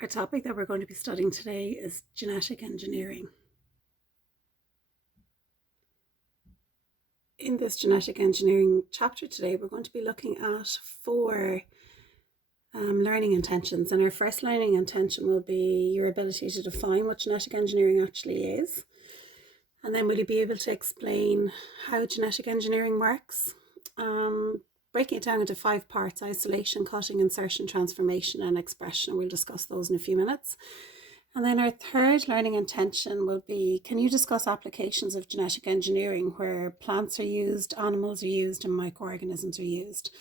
Our topic that we're going to be studying today is genetic engineering. In this genetic engineering chapter today, we're going to be looking at four learning intentions. And our first learning intention will be your ability to define what genetic engineering actually is. And then will you be able to explain how genetic engineering works? Breaking it down into 5 parts: isolation, cutting, insertion, transformation, and expression. We'll discuss those in a few minutes. And then our third learning intention will be, can you discuss applications of genetic engineering where plants are used, animals are used, and microorganisms are used?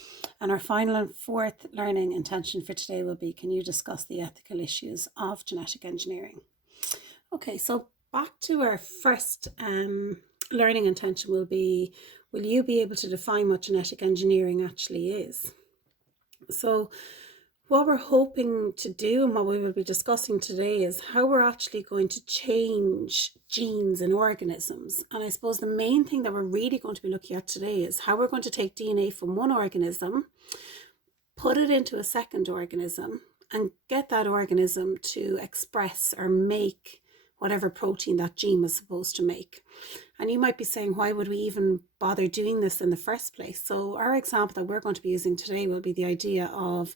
And our final and fourth learning intention for today will be, can you discuss the ethical issues of genetic engineering? Okay, so back to our first learning intention will be, will you be able to define what genetic engineering actually is? So what we're hoping to do and what we will be discussing today is how we're actually going to change genes in organisms. And I suppose the main thing that we're really going to be looking at today is how we're going to take DNA from one organism, put it into a second organism, and get that organism to express or make whatever protein that gene was supposed to make. And you might be saying, why would we even bother doing this in the first place? So our example that we're going to be using today will be the idea of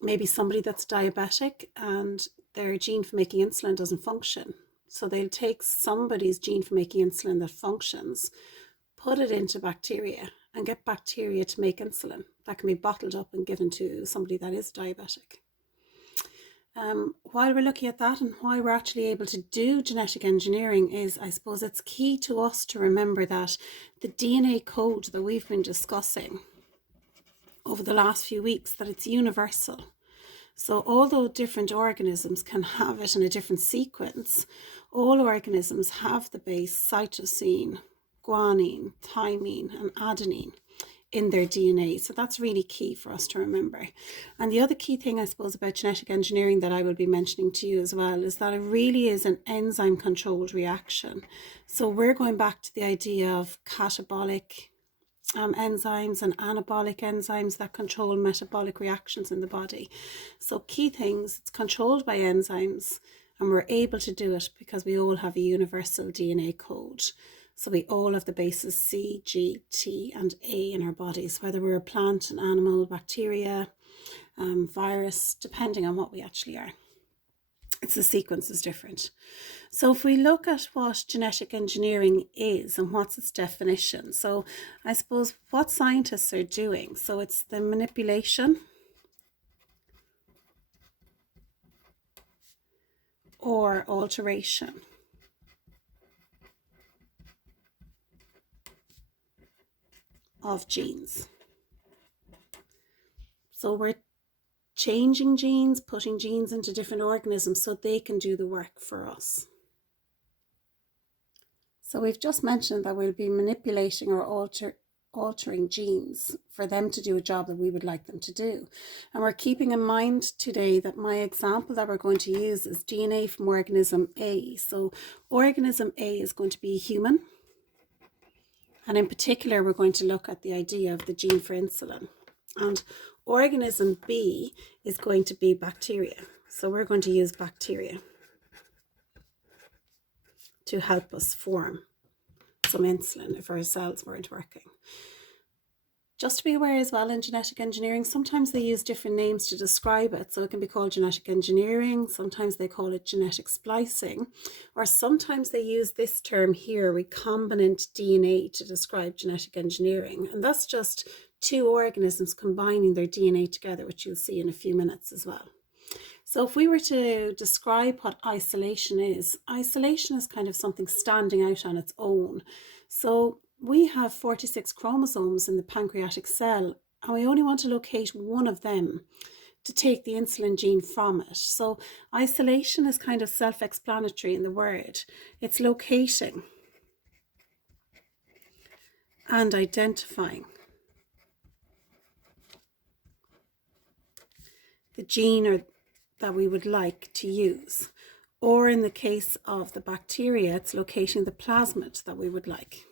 maybe somebody that's diabetic and their gene for making insulin doesn't function. So they'll take somebody's gene for making insulin that functions, put it into bacteria, and get bacteria to make insulin that can be bottled up and given to somebody that is diabetic. While we're looking at that and why we're actually able to do genetic engineering is, I suppose it's key to us to remember that the DNA code that we've been discussing over the last few weeks, that it's universal. So although different organisms can have it in a different sequence, all organisms have the base cytosine, guanine, thymine, and adenine in their DNA. So that's really key for us to remember. And the other key thing, I suppose, about genetic engineering that I will be mentioning to you as well is that it really is an enzyme controlled reaction. So we're going back to the idea of catabolic enzymes and anabolic enzymes that control metabolic reactions in the body. So key things, it's controlled by enzymes, and we're able to do it because we all have a universal DNA code. So we all have the bases C, G, T, and A in our bodies, whether we're a plant, an animal, bacteria, virus, depending on what we actually are. It's the sequence is different. So if we look at what genetic engineering is and what's its definition, so I suppose what scientists are doing, so it's the manipulation or alteration of genes. So we're changing genes, putting genes into different organisms so they can do the work for us. So we've just mentioned that we'll be manipulating or altering genes for them to do a job that we would like them to do. And we're keeping in mind today that my example that we're going to use is DNA from organism A. So organism A is going to be human. And in particular, we're going to look at the idea of the gene for insulin. And organism B is going to be bacteria. So we're going to use bacteria to help us form some insulin if our cells weren't working. Just to be aware as well, in genetic engineering, sometimes they use different names to describe it. So it can be called genetic engineering, sometimes they call it genetic splicing, or sometimes they use this term here, recombinant DNA, to describe genetic engineering. And that's just two organisms combining their DNA together, which you'll see in a few minutes as well. So if we were to describe what isolation is kind of something standing out on its own. So we have 46 chromosomes in the pancreatic cell, and we only want to locate one of them to take the insulin gene from it. So isolation is kind of self-explanatory in the word. It's locating and identifying the gene or that we would like to use. Or in the case of the bacteria, it's locating the plasmid that we would like.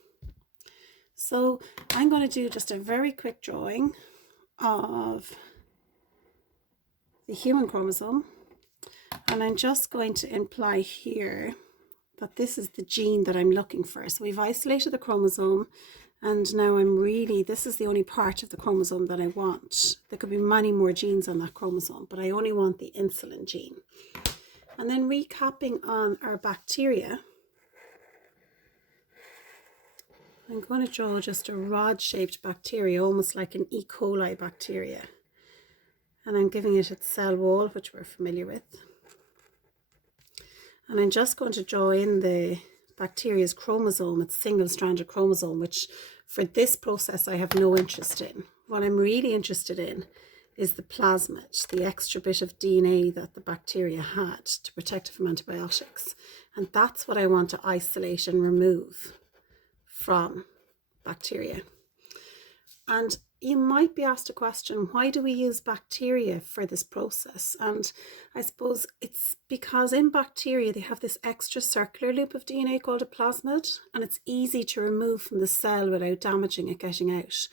So I'm going to do just a very quick drawing of the human chromosome. And I'm just going to imply here that this is the gene that I'm looking for. So we've isolated the chromosome, and now this is the only part of the chromosome that I want. There could be many more genes on that chromosome, but I only want the insulin gene. And then recapping on our bacteria, I'm going to draw just a rod-shaped bacteria, almost like an E. coli bacteria. And I'm giving it its cell wall, which we're familiar with. And I'm just going to draw in the bacteria's chromosome, its single-stranded chromosome, which for this process I have no interest in. What I'm really interested in is the plasmid, the extra bit of DNA that the bacteria had to protect it from antibiotics. And that's what I want to isolate and remove from bacteria. And you might be asked a question, why do we use bacteria for this process? And I suppose it's because in bacteria they have this extra circular loop of DNA called a plasmid, and it's easy to remove from the cell without damaging it getting out.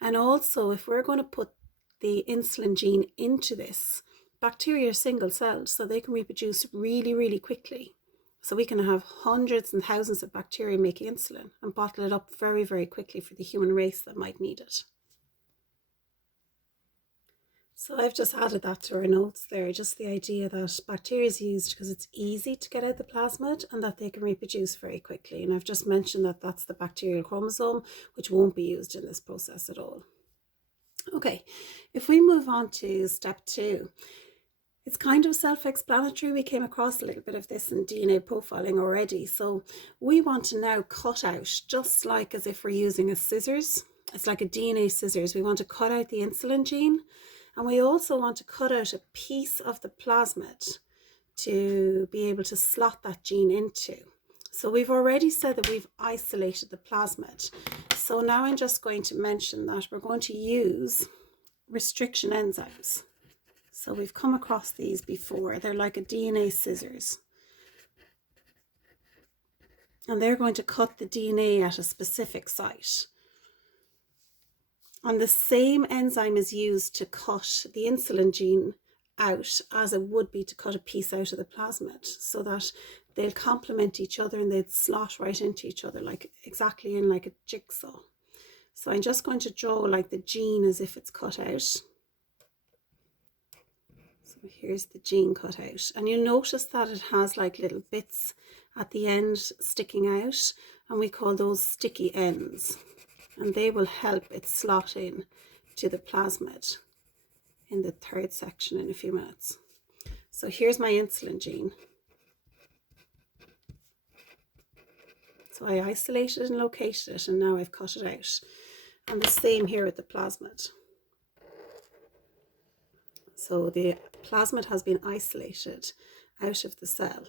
And also, if we're going to put the insulin gene into this, bacteria are single celled, so they can reproduce really, really quickly. So we can have hundreds and thousands of bacteria making insulin and bottle it up very, very quickly for the human race that might need it. So I've just added that to our notes there, just the idea that bacteria is used because it's easy to get out the plasmid and that they can reproduce very quickly. And I've just mentioned that that's the bacterial chromosome, which won't be used in this process at all. Okay, if we move on to step 2, it's kind of self-explanatory. We came across a little bit of this in DNA profiling already. So we want to now cut out, just like as if we're using a scissors. It's like a DNA scissors. We want to cut out the insulin gene. And we also want to cut out a piece of the plasmid to be able to slot that gene into. So we've already said that we've isolated the plasmid. So now I'm just going to mention that we're going to use restriction enzymes. So we've come across these before. They're like a DNA scissors. And they're going to cut the DNA at a specific site. And the same enzyme is used to cut the insulin gene out as it would be to cut a piece out of the plasmid, so that they'll complement each other and they'd slot right into each other, like exactly in like a jigsaw. So I'm just going to draw like the gene as if it's cut out. So here's the gene cut out, and you'll notice that it has like little bits at the end sticking out, and we call those sticky ends, and they will help it slot in to the plasmid in the third section in a few minutes. So here's my insulin gene. So I isolated and located it, and now I've cut it out. And the same here with the plasmid. So the plasmid has been isolated out of the cell,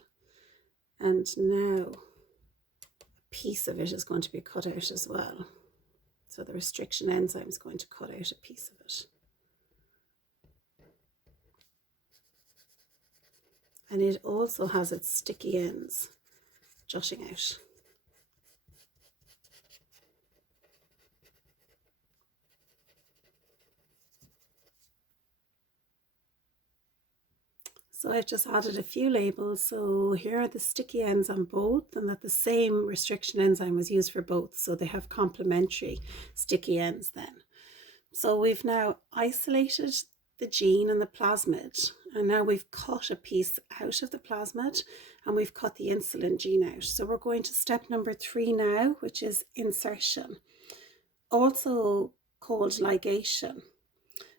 and now a piece of it is going to be cut out as well. So the restriction enzyme is going to cut out a piece of it. And it also has its sticky ends jutting out. So I've just added a few labels. So here are the sticky ends on both, and that the same restriction enzyme was used for both. So they have complementary sticky ends then. So we've now isolated the gene and the plasmid, and now we've cut a piece out of the plasmid and we've cut the insulin gene out. So we're going to step number 3 now, which is insertion, also called ligation.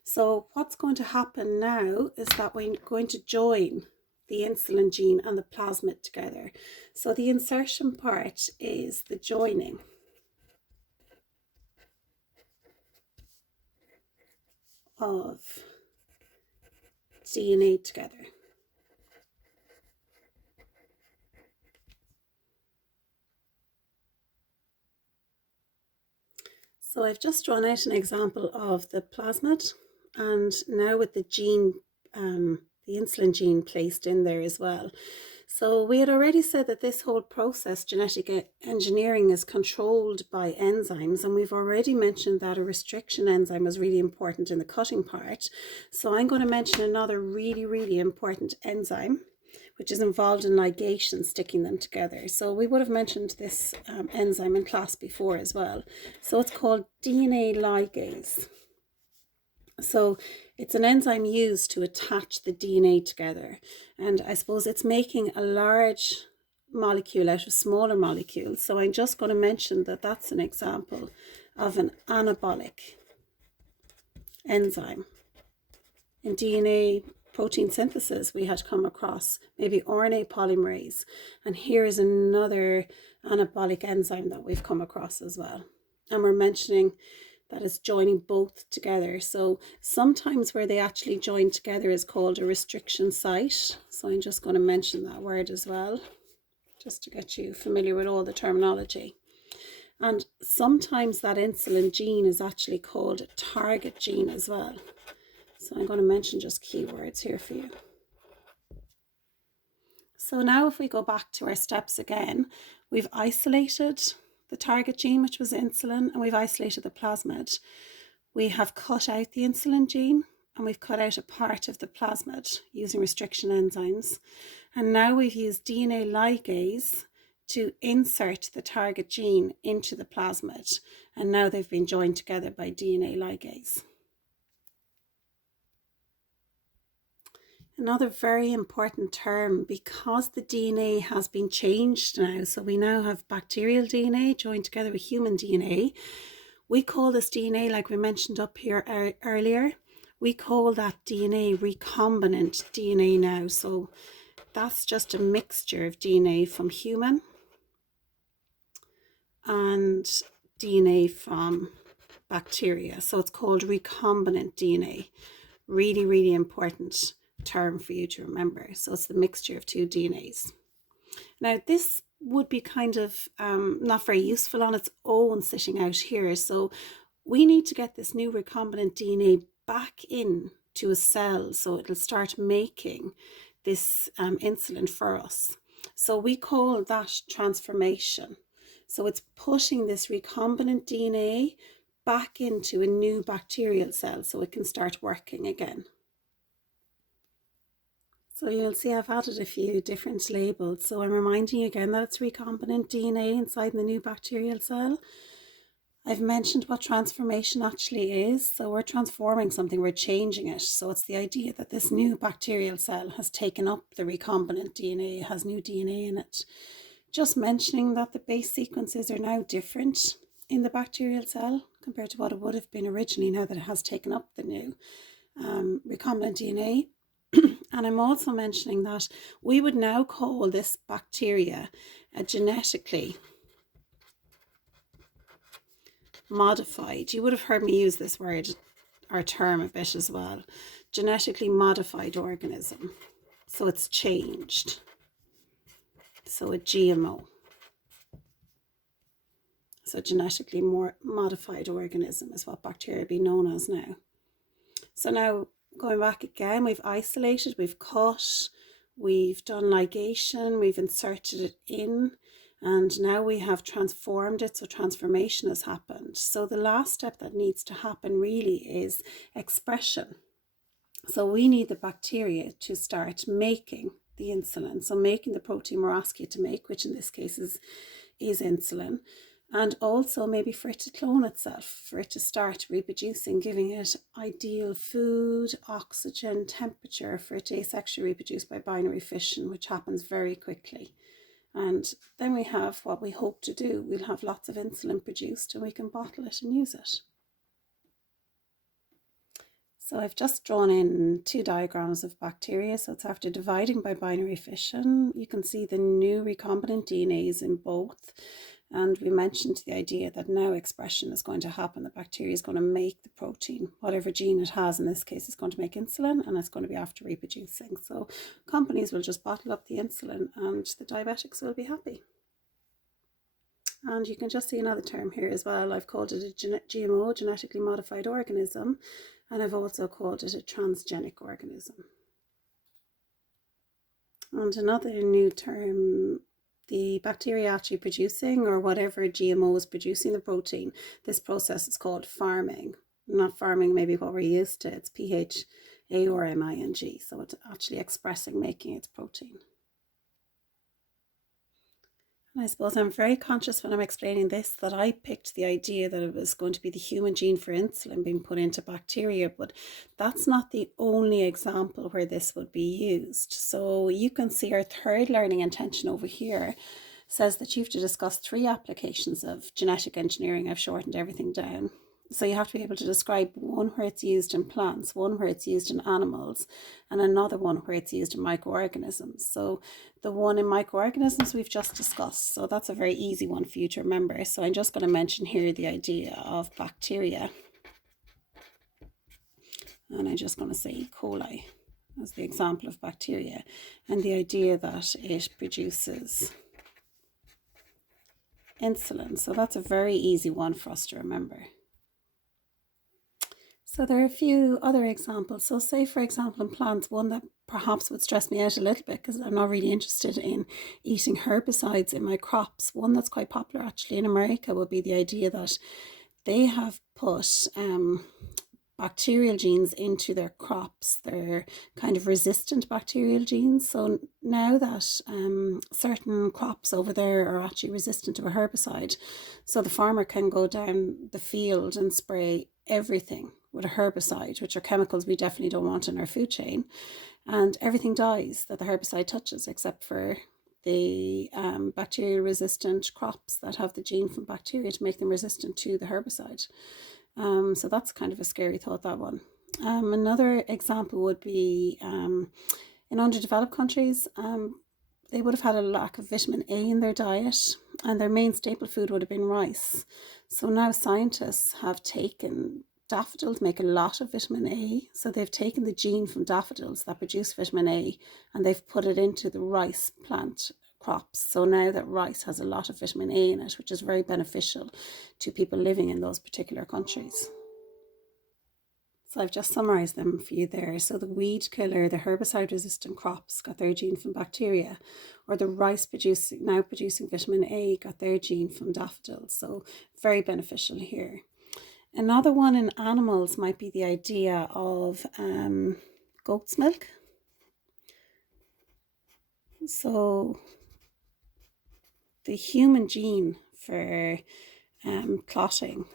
So what's going to happen now is that we're going to join the insulin gene and the plasmid together. So the insertion part is the joining. Of DNA together. So I've just drawn out an example of the plasmid, and now with the gene, the insulin gene placed in there as well. So we had already said that this whole process, genetic engineering, is controlled by enzymes, and we've already mentioned that a restriction enzyme was really important in the cutting part. So I'm going to mention another really, really important enzyme, which is involved in ligation, sticking them together. So we would have mentioned this enzyme in class before as well. So it's called DNA ligase. So it's an enzyme used to attach the DNA together. And I suppose it's making a large molecule out of smaller molecules. So I'm just going to mention that that's an example of an anabolic enzyme. In DNA protein synthesis, we had come across maybe RNA polymerase. And here is another anabolic enzyme that we've come across as well. And we're mentioning that is joining both together. So sometimes where they actually join together is called a restriction site. So I'm just going to mention that word as well, just to get you familiar with all the terminology. And sometimes that insulin gene is actually called a target gene as well. So I'm going to mention just keywords here for you. So now if we go back to our steps again, we've isolated the target gene, which was insulin, and we've isolated the plasmid. We have cut out the insulin gene, and we've cut out a part of the plasmid using restriction enzymes. And now we've used DNA ligase to insert the target gene into the plasmid. And now they've been joined together by DNA ligase. Another very important term, because the DNA has been changed now, so we now have bacterial DNA joined together with human DNA. We call this DNA, like we mentioned up here earlier, we call that DNA recombinant DNA now. So that's just a mixture of DNA from human and DNA from bacteria. So it's called recombinant DNA. Really, really important term for you to remember. So it's the mixture of two DNAs. Now this would be kind of not very useful on its own sitting out here. So we need to get this new recombinant DNA back in to a cell so it'll start making this insulin for us. So we call that transformation. So it's putting this recombinant DNA back into a new bacterial cell so it can start working again. So you'll see I've added a few different labels. So I'm reminding you again that it's recombinant DNA inside the new bacterial cell. I've mentioned what transformation actually is. So we're transforming something, we're changing it. So it's the idea that this new bacterial cell has taken up the recombinant DNA, has new DNA in it. Just mentioning that the base sequences are now different in the bacterial cell compared to what it would have been originally, now that it has taken up the new recombinant DNA. And I'm also mentioning that we would now call this bacteria a genetically modified. You would have heard me use this word or term a bit as well. Genetically modified organism. So it's changed. So a GMO. So genetically more modified organism is what bacteria be known as now. So now going back again, we've isolated, we've cut, we've done ligation, we've inserted it in, and now we have transformed it, so transformation has happened. So the last step that needs to happen really is expression. So we need the bacteria to start making the insulin, so making the protein we're asking it to make, which in this case is insulin. And also maybe for it to clone itself, for it to start reproducing, giving it ideal food, oxygen, temperature, for it to asexually reproduce by binary fission, which happens very quickly. And then we have what we hope to do. We'll have lots of insulin produced and we can bottle it and use it. So I've just drawn in two diagrams of bacteria. So it's after dividing by binary fission. You can see the new recombinant DNAs in both. And we mentioned the idea that now expression is going to happen. The bacteria is going to make the protein, whatever gene it has. In this case, it's going to make insulin, and it's going to be after reproducing. So companies will just bottle up the insulin and the diabetics will be happy. And you can just see another term here as well. I've called it a GMO, genetically modified organism, and I've also called it a transgenic organism. And another new term, the bacteria actually producing, or whatever GMO is producing the protein, this process is called farming. Not farming maybe what we're used to, it's pH A-R-M-I-N-G. So it's actually expressing making its protein. And I suppose I'm very conscious when I'm explaining this that I picked the idea that it was going to be the human gene for insulin being put into bacteria, but that's not the only example where this would be used. So you can see our third learning intention over here says that you have to discuss 3 applications of genetic engineering. I've shortened everything down. So you have to be able to describe one where it's used in plants, one where it's used in animals, and another one where it's used in microorganisms. So the one in microorganisms we've just discussed. So that's a very easy one for you to remember. So I'm just going to mention here the idea of bacteria. And I'm just going to say E. coli as the example of bacteria, and the idea that it produces insulin. So that's a very easy one for us to remember. So there are a few other examples. So say, for example, in plants, one that perhaps would stress me out a little bit because I'm not really interested in eating herbicides in my crops. One that's quite popular actually in America would be the idea that they have put bacterial genes into their crops. They're kind of resistant bacterial genes. So now that certain crops over there are actually resistant to a herbicide, so the farmer can go down the field and spray everything with a herbicide, which are chemicals we definitely don't want in our food chain, and everything dies that the herbicide touches except for the bacteria resistant crops that have the gene from bacteria to make them resistant to the herbicide. So that's kind of a scary thought, that one. Another example would be in underdeveloped countries, they would have had a lack of vitamin A in their diet, and their main staple food would have been rice. So now scientists have taken daffodils, make a lot of vitamin A. So they've taken the gene from daffodils that produce vitamin A and they've put it into the rice plant crops. So now that rice has a lot of vitamin A in it, which is very beneficial to people living in those particular countries. So I've just summarised them for you there. So the weed killer, the herbicide resistant crops got their gene from bacteria, or the rice now producing vitamin A got their gene from daffodils. So very beneficial here. Another one in animals might be the idea of goat's milk. So the human gene for clotting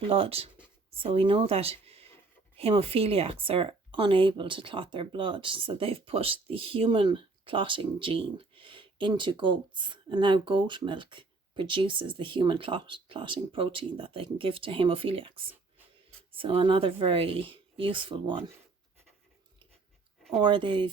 blood. So we know that hemophiliacs are unable to clot their blood. So they've put the human clotting gene into goats, and now goat milk produces the human clotting protein that they can give to hemophiliacs. So another very useful one. Or they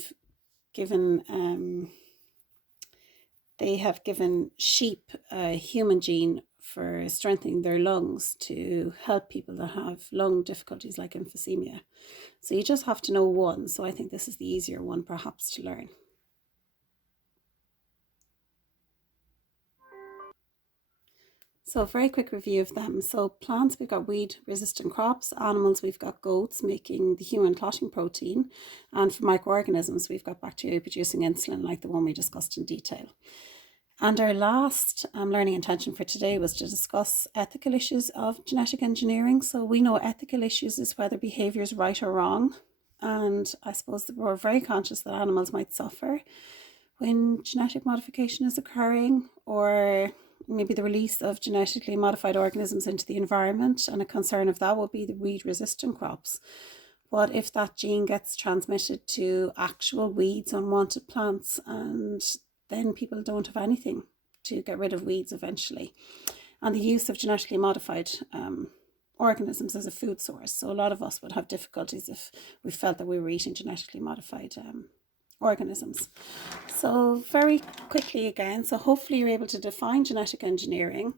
have given sheep a human gene for strengthening their lungs to help people that have lung difficulties like emphysema. So you just have to know one. So I think this is the easier one perhaps to learn. So a very quick review of them. So plants, we've got weed resistant crops. Animals, we've got goats making the human clotting protein. And for microorganisms, we've got bacteria producing insulin like the one we discussed in detail. And our last learning intention for today was to discuss ethical issues of genetic engineering. So we know ethical issues is whether behaviour is right or wrong. And I suppose that we're very conscious that animals might suffer when genetic modification is occurring, or maybe the release of genetically modified organisms into the environment, and a concern of that would be the weed resistant crops. What if that gene gets transmitted to actual weeds, unwanted plants, and then people don't have anything to get rid of weeds eventually? And the use of genetically modified organisms as a food source. So a lot of us would have difficulties if we felt that we were eating genetically modified organisms. So very quickly again, so hopefully you're able to define genetic engineering,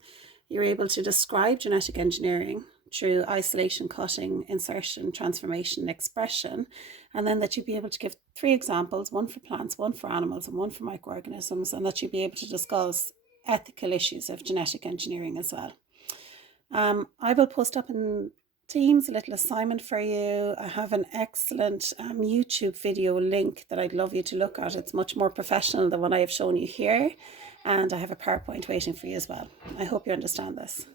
you're able to describe genetic engineering through isolation, cutting, insertion, transformation, expression, and then that you'd be able to give 3 examples, one for plants, one for animals, and one for microorganisms, and that you'd be able to discuss ethical issues of genetic engineering as well. I will post up in Teams a little assignment for you. I have an excellent YouTube video link that I'd love you to look at. It's much more professional than what I have shown you here, and I have a PowerPoint waiting for you as well. I hope you understand this.